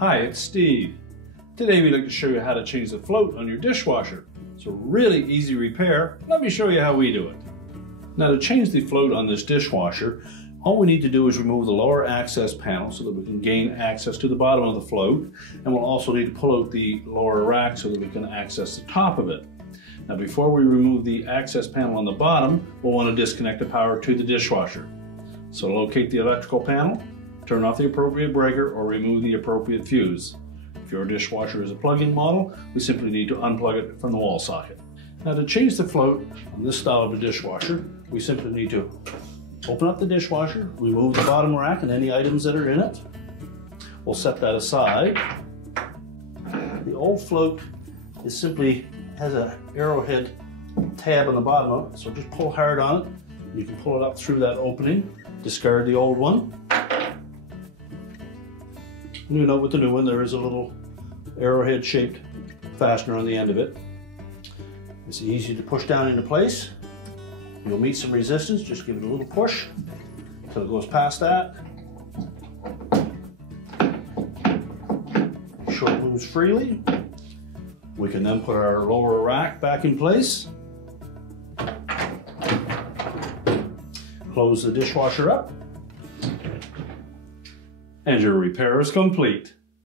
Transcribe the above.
Hi, it's Steve. Today we'd like to show you how to change the float on your dishwasher. It's a really easy repair. Let me show you how we do it. Now, to change the float on this dishwasher, all we need to do is remove the lower access panel so that we can gain access to the bottom of the float, and we'll also need to pull out the lower rack so that we can access the top of it. Now, before we remove the access panel on the bottom, we'll want to disconnect the power to the dishwasher. So locate the electrical panel, turn off the appropriate breaker, or remove the appropriate fuse. If your dishwasher is a plug-in model, we simply need to unplug it from the wall socket. Now, to change the float on this style of a dishwasher, we simply need to open up the dishwasher, remove the bottom rack and any items that are in it. We'll set that aside. The old float simply has an arrowhead tab on the bottom of it, so just pull hard on it. You can pull it up through that opening, discard the old one. You know, with the new one, there is a little arrowhead shaped fastener on the end of it. It's easy to push down into place. You'll meet some resistance, just give it a little push until it goes past that. Sure it moves freely. We can then put our lower rack back in place. Close the dishwasher up. And your repair is complete.